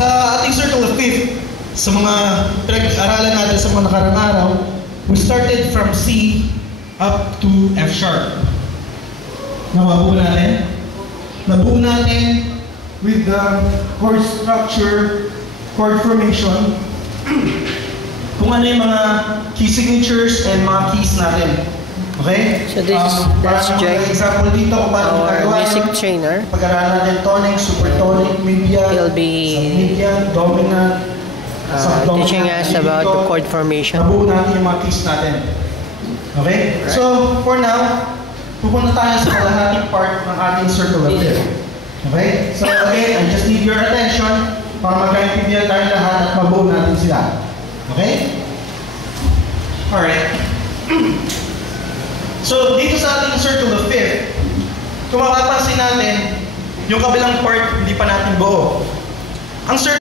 sa ating circle of fifth, sa mga pinag-aralan natin sa mga nakarang araw, we started from C up to F sharp. Nabuo natin? Nabuo natin with the chord structure, chord formation, kung ano yung mga key signatures and mga keys natin. Okay? So that's Jack, example dito kung paano our music trainer. Pag-aralan natin tonic, supertonic, median, He'll be submedian, dominant, subdominant. teaching us about the chord formation. Nabuo natin yung mga keys natin. Okay? Right. So, for now, pupunta tayo sa kalahating part ng ating circle of fifth. Okay? So, again, I just need your attention para magkaintindihan tayo lahat at mabuo natin sila. Okay? Alright. So, dito sa ating circle of fifth, kung mapapansin natin, yung kabilang part, hindi pa natin buo. Ang circle